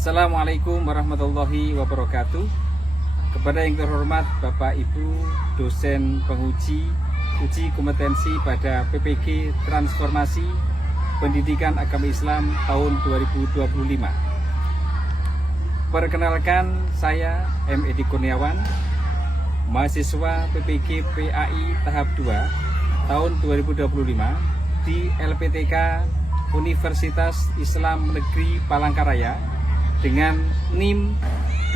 Assalamualaikum warahmatullahi wabarakatuh. Kepada yang terhormat Bapak Ibu dosen penguji uji kompetensi pada PPG Transformasi Pendidikan Agama Islam tahun 2025. Perkenalkan, saya M. Edi Kurniawan, mahasiswa PPG PAI tahap 2 tahun 2025 di LPTK Universitas Islam Negeri Palangkaraya dengan NIM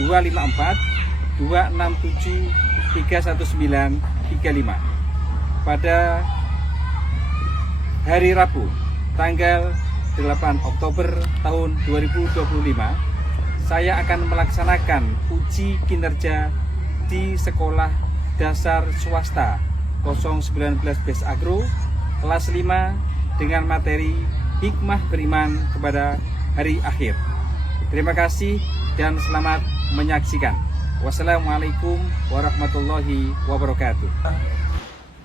254 267 319 35 pada hari Rabu tanggal 8 Oktober tahun 2025. Saya akan melaksanakan uji kinerja di Sekolah Dasar Swasta 019 Bes Agro kelas 5 dengan materi hikmah beriman kepada hari akhir. Terima kasih dan selamat menyaksikan. Wassalamualaikum warahmatullahi wabarakatuh.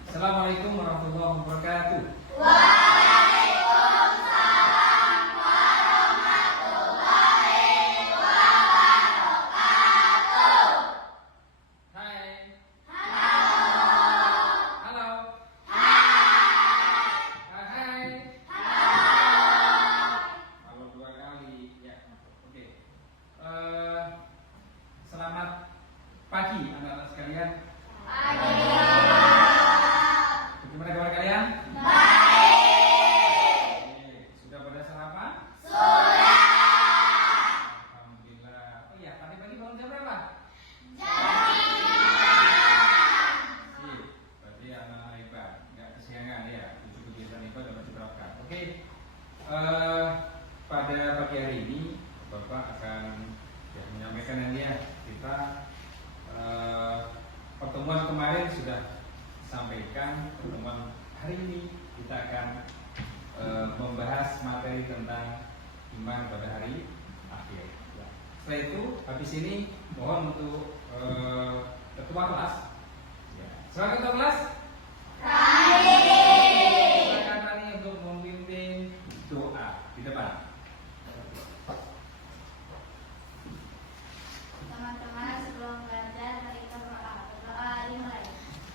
Assalamualaikum warahmatullahi wabarakatuh. Waalaikumsalam warahmatullahi wabarakatuh. Hai. Halo. Halo. Hai. Hai. Halo. Halo dua kali ya. Oke. Selamat pagi anak-anak sekalian. Pagi. Bagaimana kabar kalian? Baik. Oke. Sudah pada sarapan? Sudah. Alhamdulillah. Oh iya, tadi pagi bangun jam berapa? Jam 5. Sip. Berarti anak hebat, nggak kesiangan ya. Tujuh kebiasaan hebat dapat diterapkan. Oke. Pada pagi hari ini Bapak akan menyampaikan ya kita pertemuan kemarin sudah sampaikan, pertemuan hari ini kita akan membahas materi tentang iman pada hari akhir. Ya. Setelah itu habis ini mohon untuk ketua kelas. Ya. Selamat ketua kelas. Silakan Rani untuk memimpin doa di depan. Teman-teman, sebelum belajar mari kita berdoa. Berdoa dimulai.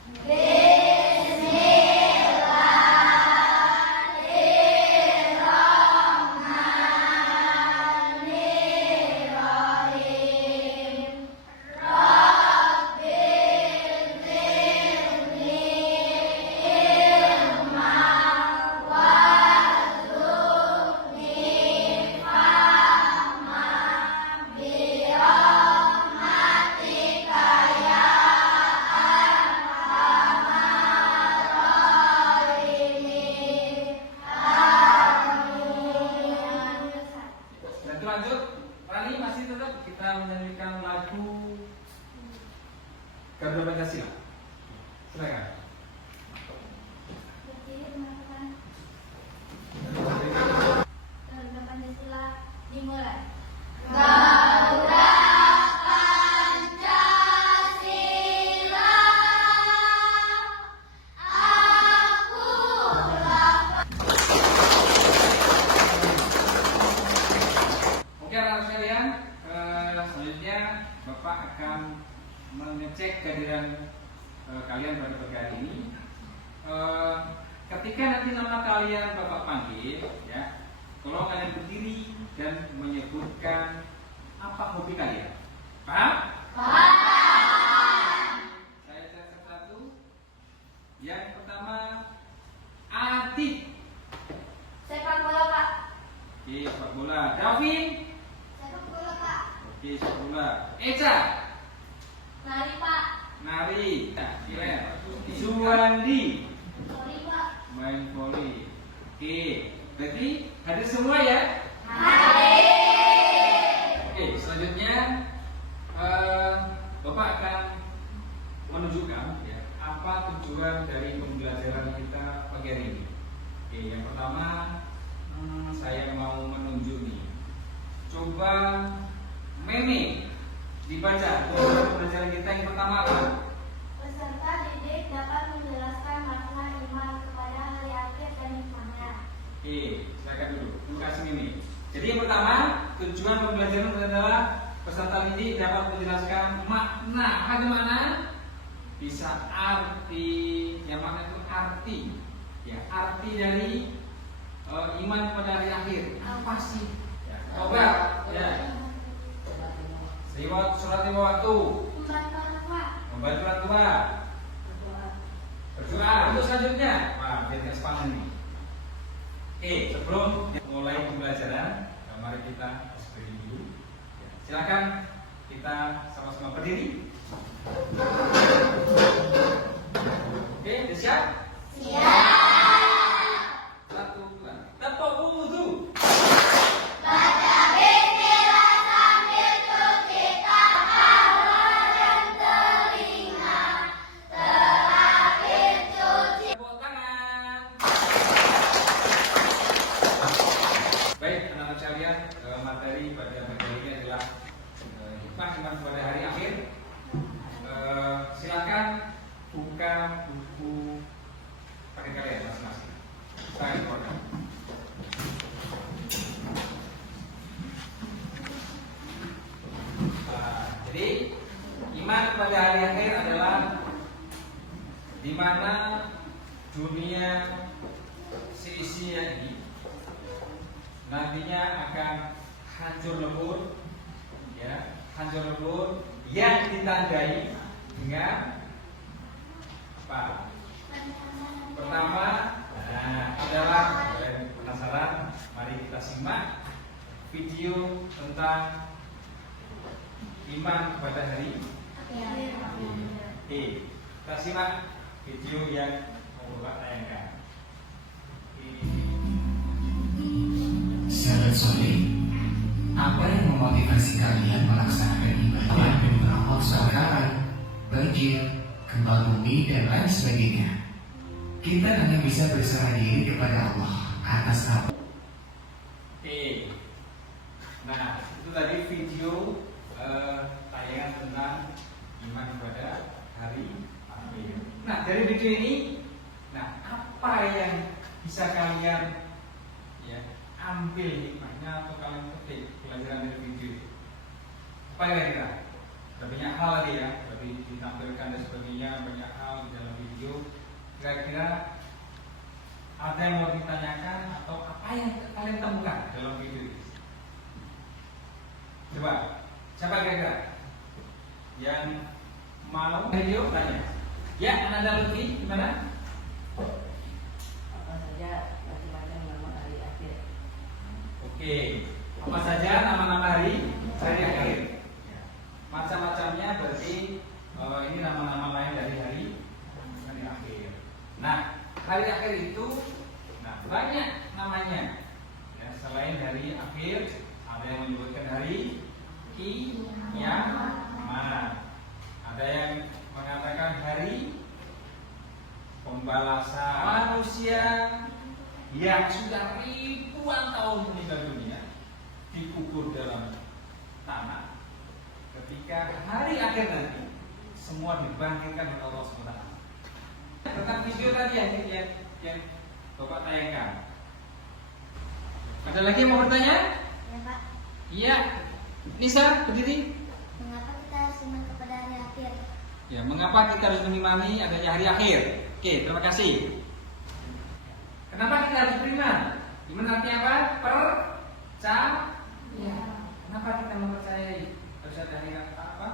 Bismillahirrahmanirrahim. Rabbil zidni ilma warzuqni fahma birahmatika ya arhamar rahimin. Amin. Dan lanjut, Rani masih tetap kita menyanyikan lagu Garuda Pancasila. Silakan. Berdiri teman-teman. Garuda Pancasila dimulai. Garuda Pancasila, akulah. Oke anak-anak sekalian, selanjutnya Bapak akan mengecek kehadiran kalian pada pagi hari ini. Ketika nanti nama kalian Bapak panggil, ya, tolong kalian berdiri dan menyebutkan apa hobi kalian. Paham? Saya cek satu. Yang pertama, Atik. Sepak bola, Pak. Oke, sepak bola. Davin. Sepak bola, Pak. Oke, sepak bola. Eca. Nari, Pak. Nari. Kiler. Suwandi. Sorry, Pak. Main voli. Oke, berarti hadir semua ya? Oke, selanjutnya Bapak akan menunjukkan ya, apa tujuan dari pembelajaran kita pagi hari ini. Oke, yang pertama saya mau menunjuk nih. Coba meme dibaca. Pembelajaran kita yang pertama apa? Peserta didik dapat menjelaskan makna iman kepada hari akhir dan hikmahnya. Oke, silakan dulu. Terima kasih Mimi. Jadi yang pertama, tujuan pembelajaran adalah peserta didik dapat menjelaskan makna. Ada makna? Bisa arti, yang makna itu arti. Ya, arti dari iman pada hari akhir. Apa sih? Ya, coba ya. Surat lima waktu. Membantu orang tua. Berdoa. Untuk selanjutnya, jadi sepanjang ini. Oke, sebelum mulai pembelajaran, mari kita berdiri dulu. Ya, silakan kita sama-sama berdiri. Oke, sudah siap? Siap. 1, 2, tepuk wudhu. Baca bismillah sambil cuci tangan dan telinga. Terakhir cuci. Tepuk tangan. Baik, anak-anak sekalian, materi pada materi ini adalah hikmah iman pada hari akhir. Silakan buka buku pada kalian masing-masing. Saya program. Jadi iman pada hari akhir adalah di mana dunia seisinya ini nantinya akan hancur lebur, ya, hancur lebur yang ditandai dengan apa? Pertama, adalah penasaran. Mari kita simak video tentang iman pada hari. Kita simak video yang mau Bapak tayangkan. Sahabat soleh, apa yang memotivasi kalian melaksanakan ibadah dan beramal sekarang, banjir, gempa bumi, dan lain sebagainya? Kita hanya bisa berserah diri kepada Allah atas apa. Nah, itu tadi video tayangan tentang iman pada hari akhir. Nah, dari video ini, apa yang bisa kalian ambil hikmahnya atau kalian petik pelajaran dari video ini? Apa kira-kira? Ada banyak hal tadi ya, tadi ditampilkan dan sebagainya, banyak hal di dalam video. Kira-kira ada yang mau ditanyakan atau apa yang kalian temukan dalam video ini? Coba, siapa kira-kira yang mau video tanya? Ya, Ananda Lutfi, gimana? Apa saja macam-macam nama hari akhir. Oke, apa saja nama-nama hari akhir? Macam-macamnya berarti ini nama-nama lain dari hari akhir. Nah, hari akhir itu banyak namanya. Ya, selain hari akhir, ada yang menyebutkan hari kiamat. Ada yang mengatakan hari pembalasan manusia yang sudah ribuan tahun meninggal dunia dikubur dalam tanah. Ketika hari akhir nanti semua dibangkitkan oleh Allah SWT. Tentang video tadi yang Bapak tayangkan. Ada lagi yang mau bertanya? Ya, Pak. Iya. Nisa, berdiri. Mengapa kita harus iman kepada hari akhir? Ya, mengapa kita harus mengimani adanya hari akhir? Oke, terima kasih. Kenapa kita harus beriman? Iman artinya apa? Percaya. Kenapa kita mempercayai harus ada hari apa?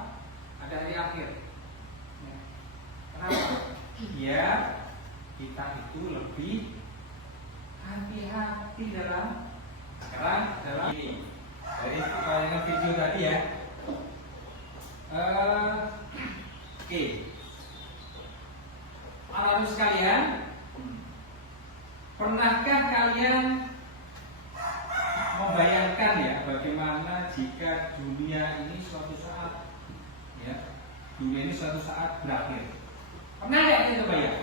Ada hari akhir. Ya. Kenapa? Ya, kita itu lebih hati-hati dalam ini. Dari tayangan video tadi ya. Oke. Anak-anak sekalian, pernahkah kalian membayangkan ya bagaimana jika dunia ini suatu saat berakhir? Pernah nggak kita bayang?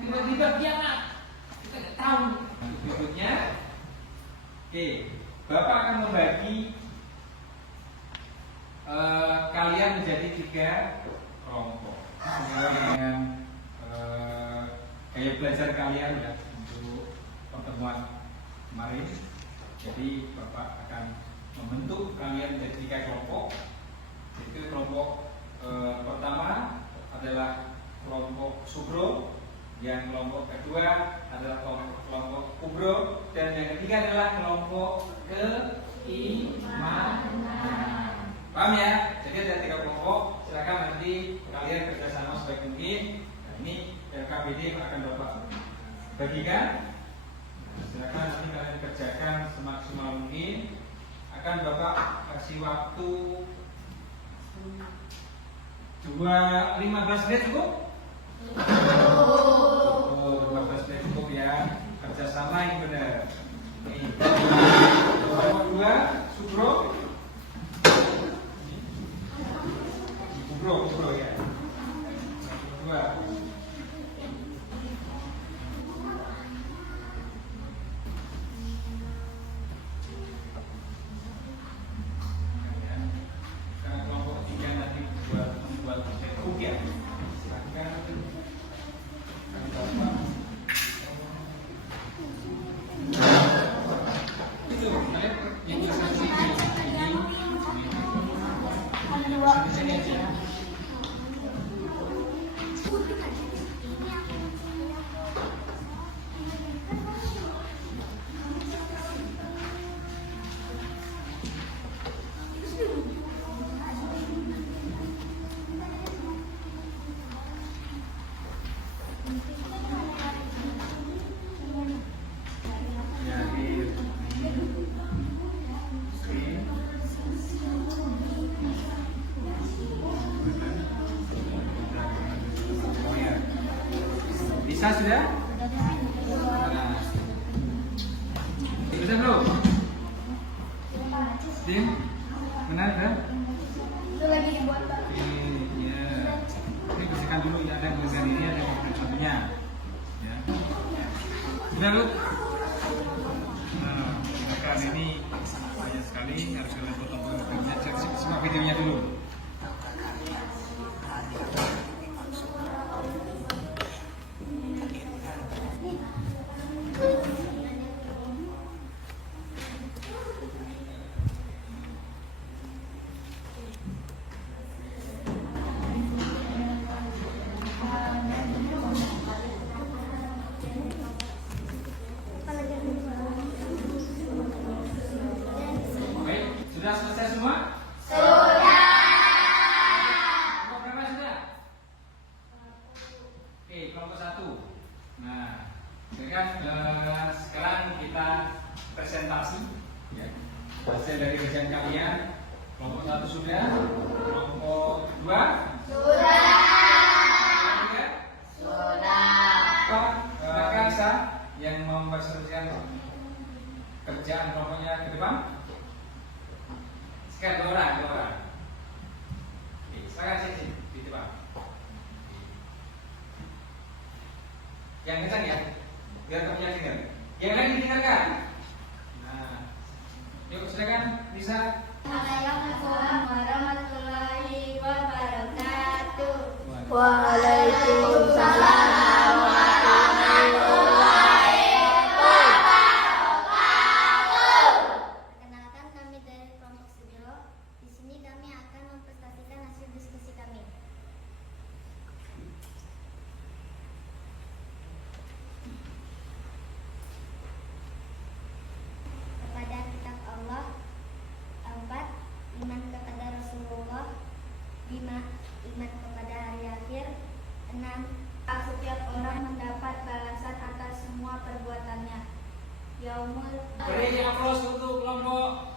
Tiba-tiba kiamat, kita nggak tahu. Berikutnya, Bapak akan membagi kalian menjadi 3 kelompok sesuai dengan gaya belajar kalian ya untuk pertemuan kemarin. Jadi Bapak akan membentuk kalian menjadi 3 kelompok. Itu kelompok pertama adalah kelompok subro, yang kelompok kedua adalah kelompok kubro, dan yang ketiga adalah kelompok keimanan. Paham ya? Jadi ada 3 kelompok. Silakan nanti kalian kerjasama sebaik mungkin. Nah, ini KBD akan Bapak bagikan. Nah, silakan nanti kalian kerjakan semaksimal mungkin. Akan Bapak kasih waktu 15 menit cukup? 15 menit cukup ya. Kerjasama yang benar. Nih. Kelompok 2 subro. Kubro ya. Kelompok 2. Bisa sudah? Nah. Bisa belum? Dim? Benar kan? Itu lagi dibuat Pak. Iya. Ini bersihkan dulu ya, ada yang ini, ada yang contohnya. Ya. Sudah lu? Nah, silakan, ini banyak sekali, harus kalian potong videonya, cek semua videonya dulu. Sudah selesai semua? Sudah. Kelompok berapa sudah? Oke, kelompok 1. Nah, sekarang kita presentasi ya. Hasil dari kerjaan kalian. Kelompok 1 sudah. Kelompok 2 sudah. Sudah. Mereka bisa yang mempresentasikan kerjaan kelompoknya ke depan. Sekarang 2 orang. Oke, silakan sini di depan. Yang kencang ya, biar kamu dengar. Yang lain didengarkan. Nah, yuk silakan bisa. Assalamualaikum warahmatullahi wabarakatuh. Waalaikumsalam warahmatullahi wabarakatuh. Perkenalkan, kami dari kelompok Subro. Di sini kami akan mempresentasikan hasil diskusi kami. Kepada kitab Allah. 4. Iman kepada Rasulullah. 5. Iman kepada hari akhir. 6. Setiap orang mendapat balasan atas semua perbuatannya. Yaumul Beri aplaus untuk kelompok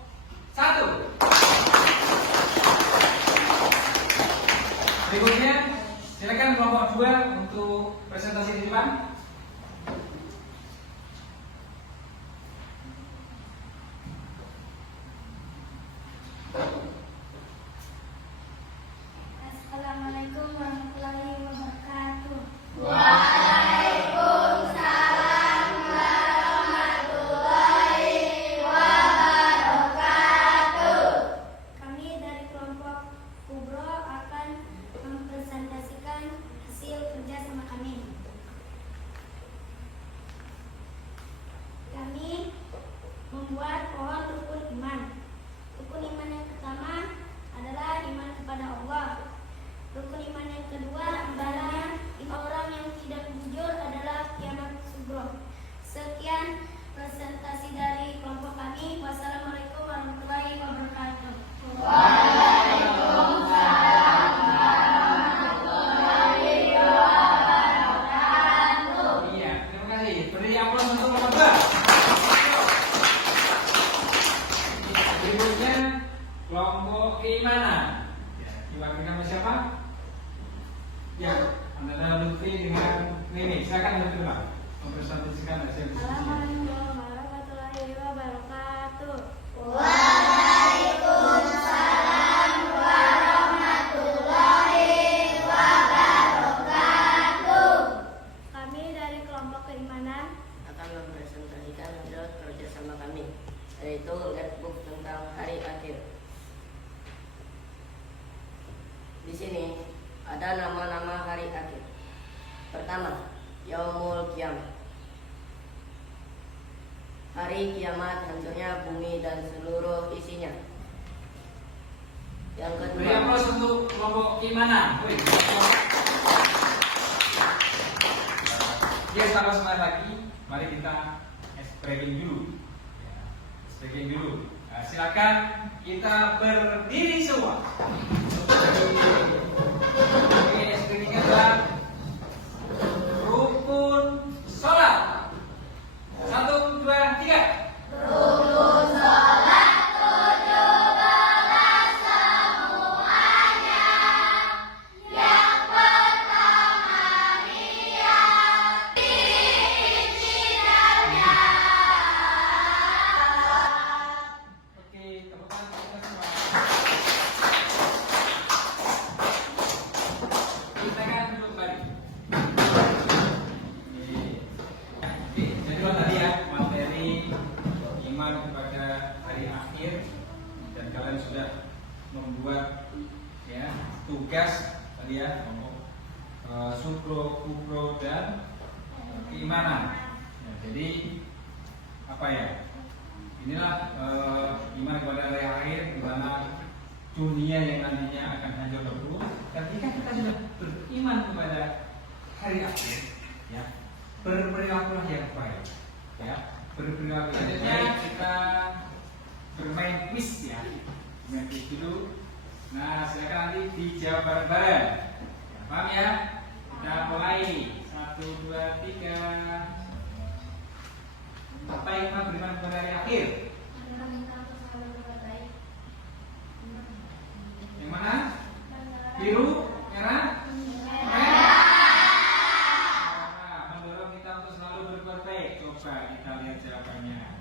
1. Berikutnya, silakan kelompok 2 untuk presentasi di depan. Assalamualaikum warahmatullahi wabarakatuh. Waalaikumsalam warahmatullahi wabarakatuh. Kami dari kelompok Kubro akan mempresentasikan hasil kerja sama kami. kelompok keimanan. Ya, diwakili nama siapa? Ya, Anda Lutfi dengan Nini. Silakan Lutfi Pak. Mempresentasikan hasil diskusi. Assalamualaikum warahmatullahi wabarakatuh. Waalaikumsalam warahmatullahi wabarakatuh. Kami dari kelompok keimanan Akan mempresentasikan hasil kerjasama kami, yaitu netbook tentang hari akhir. Di sini ada nama-nama hari akhir. Pertama, Yaumul Qiyamah. Hari kiamat hancurnya bumi dan seluruh isinya. Yang Beri kedua, aplaus untuk kelompok keimanan. Ya, sahabat semangat lagi. Mari kita breaking dulu. Ya, breaking dulu. Nah, silakan kita berdiri semua. Oke, screeningnya adalah rukun sholat. 1, 2, 3. Rukun sholat 17 semuanya. Yang pertama niat izinnya. Oke, tepuk tangan kita semua. Kita kan duduk kembali. Oke, jadi lo tadi ya materi iman kepada hari akhir, dan kalian sudah membuat ya tugas tadi ya sukro, kubro dan keimanan. Ya, jadi apa ya? Inilah iman kepada hari akhir, di mana dunia yang nantinya akan hancur lebur. Ketika kita sudah beriman kepada hari akhir, ya berperilakulah yang baik, ya berperilaku yang baik. Kita bermain quiz ya, bermain quiz dulu. Nah, silakan nanti dijawab bareng-bareng. Ya, paham ya? Kita mulai 1, 2, 3. Apa yang kita beriman kepada hari akhir? Yang mana? Biru, merah, merah. Mendorong kita untuk selalu berbuat baik. Coba kita lihat jawabannya.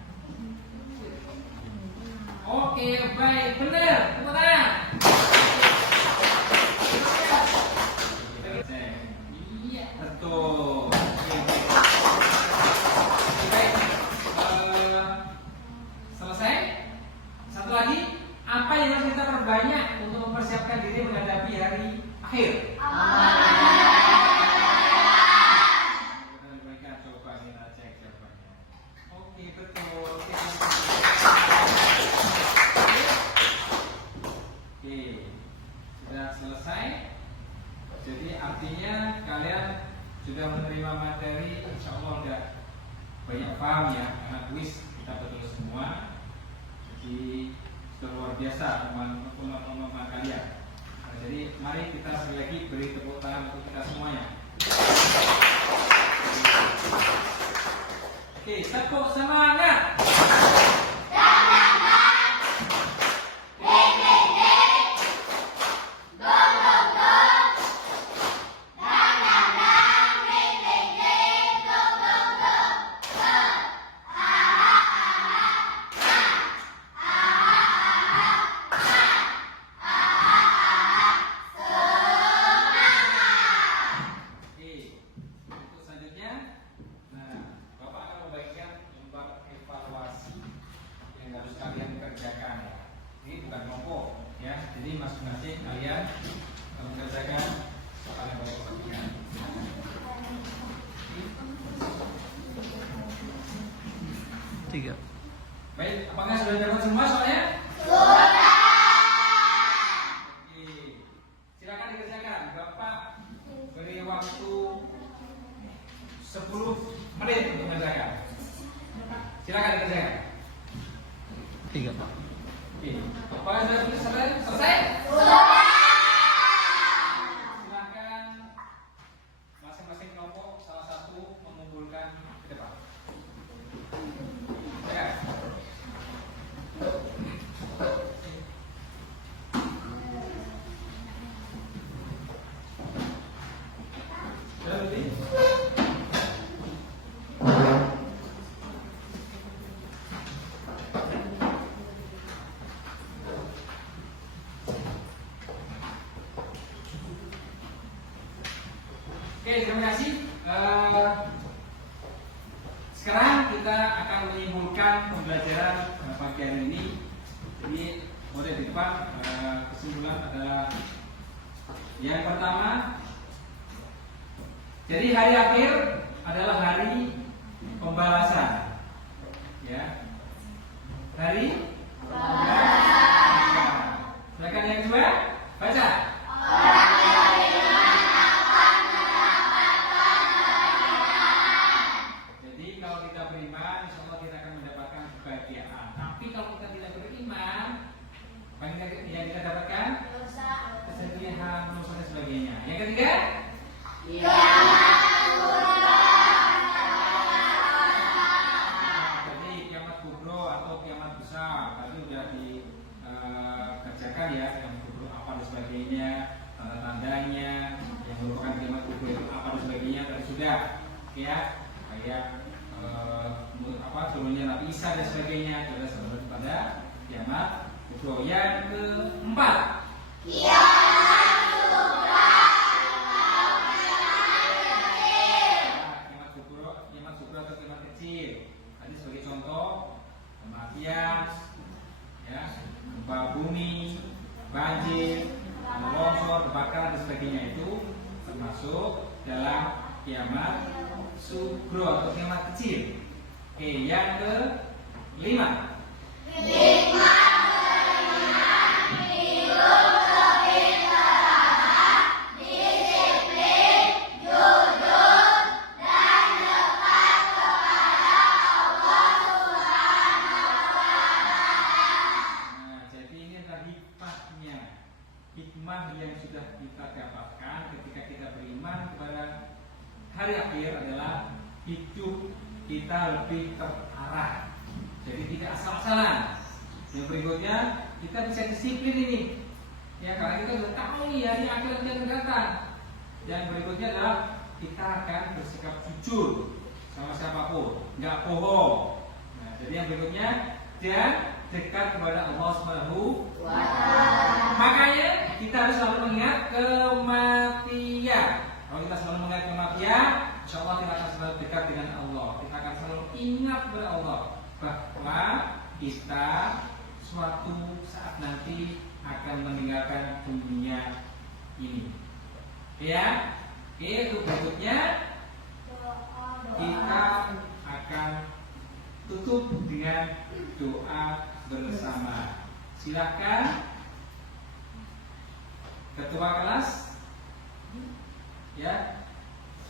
Oke, baik, benar. Tepuk tangan. Iya, betul. Oke, baik. Selesai. Satu lagi, apa yang harus kita perbanyak untuk mempersiapkan diri menghadapi hari akhir? Mereka coba kita cek jawabannya. Oke, betul. Oke, sudah selesai. Jadi artinya kalian sudah menerima materi, insya Allah udah banyak paham ya, karena kuis kita betul semua. Jadi sudah luar biasa teman-teman kalian. Nah, jadi mari kita sekali lagi beri tepuk tangan untuk kita semuanya. Oke, tepuk semangat. Oke, untuk selanjutnya, nah, Bapak akan membagikan lembar evaluasi yang harus kalian kerjakan. Ini bukan kelompok, ya. Jadi masing-masing kalian mengerjakan apa yang Bapak bagikan. Tiga. Baik, apakah sudah dapat semua soalnya? Oke, silakan dikerjakan. Bapak beri waktu 10 menit untuk mengerjakan. Silakan dikerjakan. 3, Pak. Oke, apakah sudah selesai? Selesai? Silakan masing-masing kelompok salah satu mengumpulkan ke depan. Ya. Oke, terima kasih. Sekarang kita akan menyimpulkan pembelajaran pagi hari ini. Jadi mulai di depan kesimpulan adalah yang pertama. Jadi hari akhir adalah hari pembalasan. Ya. Hari pembalasan. Silakan yang kedua, baca. Jadi kalau kita beriman, insya Allah kita akan mendapatkan kebahagiaan. Tapi kalau kita tidak beriman, apa yang kita dapatkan? Kesedihan, dosa dan sebagainya. Yang ketiga? Jadi kiamat kubro atau kiamat besar tadi sudah dikerjakan ya, kiamat kubro apa dan sebagainya, tanda-tandanya, yang merupakan kiamat kubro itu apa dan sebagainya tadi sudah ya, kayak turunnya Nabi Isa dan sebagainya sudah sebelum pada kiamat kubro. Yang keempat, kiamat kubro atau kiamat kecil. Tadi sebagai contoh kematian, ya, gempa bumi, banjir, longsor, kebakaran dan sebagainya itu termasuk dalam kiamat sugro atau kiamat kecil. Oke, yang kelima. Hikmah yang sudah kita dapatkan ketika kita beriman kepada hari akhir adalah hidup kita lebih terarah. Jadi tidak asal-asalan. Yang berikutnya kita bisa disiplin ini. Ya, karena kita sudah tahu nih hari akhir yang akan datang. Yang berikutnya adalah kita akan bersikap jujur sama siapapun, nggak bohong. Nah, jadi yang berikutnya dan dekat kepada Allah Subhanahu wa Ta'ala. Makanya kita harus selalu mengingat kematian. Kalau kita selalu mengingat kematian, insya Allah kita akan selalu dekat dengan Allah. Kita akan selalu ingat kepada Allah bahwa kita suatu saat nanti akan meninggalkan dunia ini. Ya, itu berikutnya kita akan tutup dengan doa bersama. Silakan ketua kelas, ya,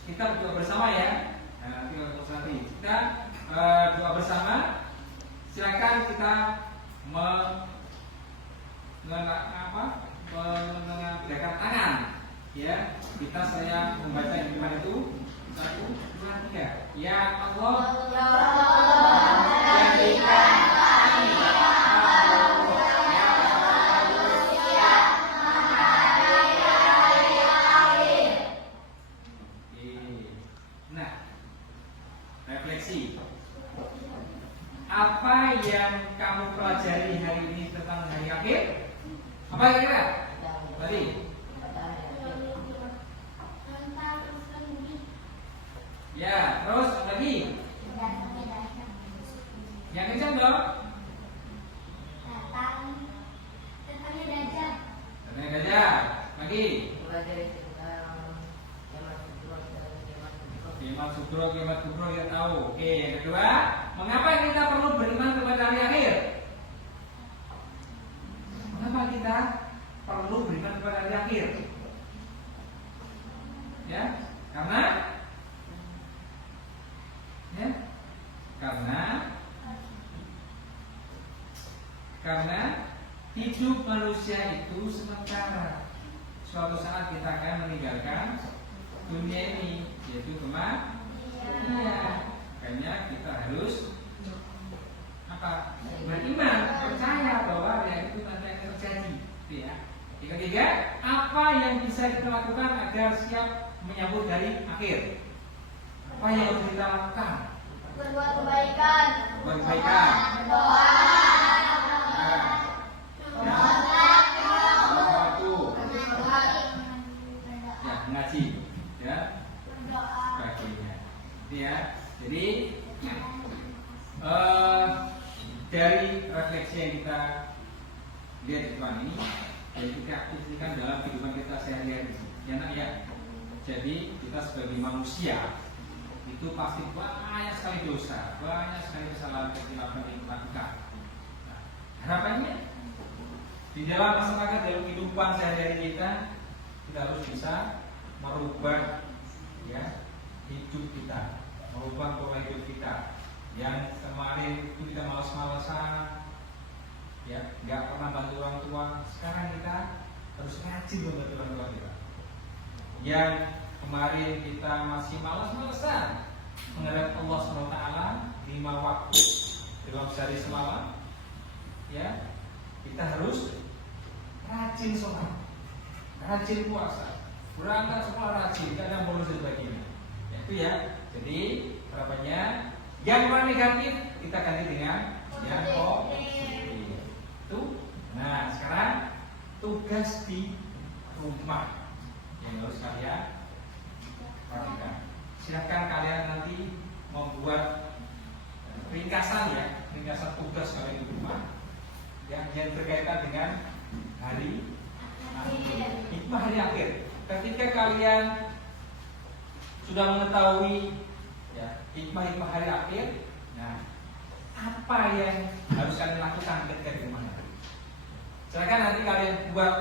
kita berdoa bersama ya. Nah, nanti kita doa bersama. Silakan kita menggerakkan tangan, ya. Saya membaca yang depan itu 1, 2, 3. Ya Allah, jadikan kami refleksi. Apa yang kamu pelajari hari ini tentang hari akhir? Apa kira-kira? Tadi. Ya, terus lagi. Yang kencang dong. Datangnya gajah. Lagi. Kiamat sugro kita tahu. Oke, yang kedua, mengapa kita perlu beriman kepada hari akhir? Mengapa kita perlu beriman kepada hari akhir? Ya, karena hidup manusia itu sementara. Suatu saat kita akan meninggalkan dunia ini, yaitu kematian. Makanya kita harus beriman, percaya bahwa yang itu nanti akan terjadi. Ya. Yang ketiga, apa yang bisa kita lakukan agar siap menyambut hari akhir? Apa yang harus kita lakukan? Berbuat kebaikan. Berdoa. Mengaji, ya. kita aktifkan dalam kehidupan kita sehari-hari. Ya nak ya. Jadi kita sebagai manusia itu pasti banyak sekali dosa, banyak sekali kesalahan kesilapan yang dilakukan. Nah, harapannya di dalam masyarakat, dalam kehidupan sehari-hari kita harus bisa merubah ya hidup kita, merubah pola hidup kita. Yang kemarin itu kita malas-malasan, ya nggak pernah bantu orang tua, sekarang kita harus rajin membantu orang tua kita. Yang kemarin kita masih malas-malasan menghadap Allah SWT 5 waktu dalam sehari semalam, ya kita harus rajin sholat, rajin puasa, berangkat sekolah rajin, kadang bolos dan sebagainya. Itu ya. Jadi harapannya yang negatif kita ganti dengan yang positif. Itu. Nah sekarang tugas di rumah yang harus kalian perhatikan. Silakan kalian nanti membuat ringkasan ya, ringkasan tugas kalian di rumah yang berkaitan dengan hari akhir, hikmah hari akhir. Ketika kalian sudah mengetahui ya hikmah hari akhir, nah apa yang harus kalian lakukan ketika di rumah? Silakan nanti kalian buat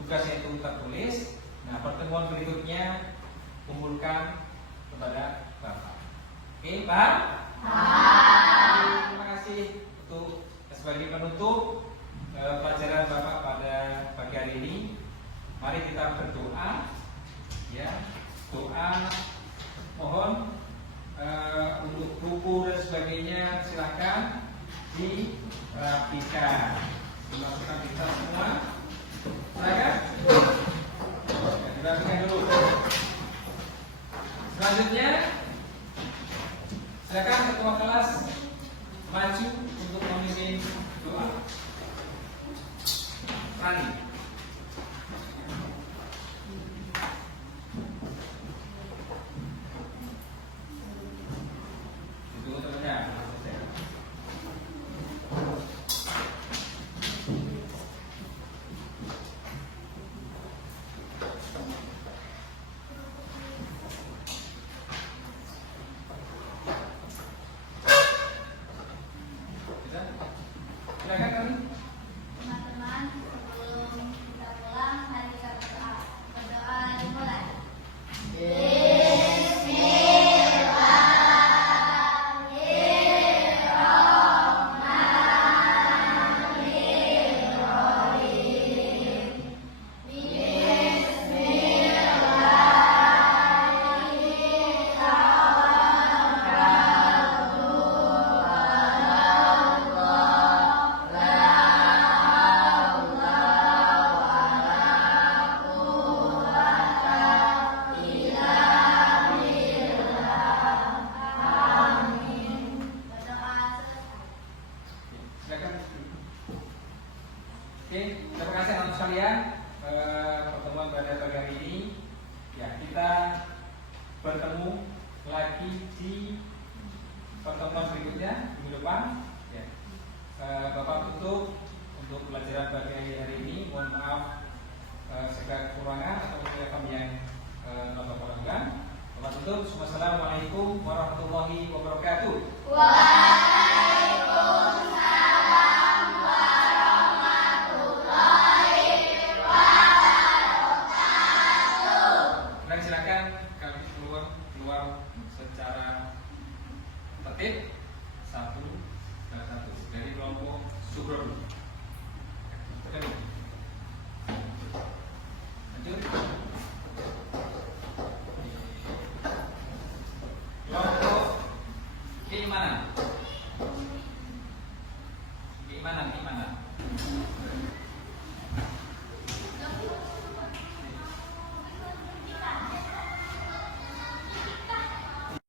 tugasnya itu tertulis. Nah pertemuan berikutnya kumpulkan kepada Bapak. Oke, Pak? Terima kasih untuk sebagai penutup pelajaran Bapak pada pagi hari ini. Mari kita berdoa, ya, doa. Mohon untuk buku dan sebagainya silakan dirapikan, dimasukkan kita semua. Silakan, dirapikan dulu. Selanjutnya, silakan ketua kelas maju untuk memimpin doa. Rani. Itu terusnya. Silakan kami. Teman-teman, sebelum kita pulang, mari kita berdoa dimulai. Silakan. Oke, terima kasih anak sekalian. Pertemuan pada pagi hari ini, ya kita bertemu lagi di pertemuan berikutnya minggu depan. Ya. Bapak tutup untuk pelajaran pagi hari ini. Mohon maaf segala kekurangan atau kekurangan yang Bapak kurangkan. Bapak tutup. Wassalamualaikum warahmatullahi wabarakatuh. Silakan kami keluar secara tertib satu dari kelompok Sugro. Lanjut. Kelompok keimanan.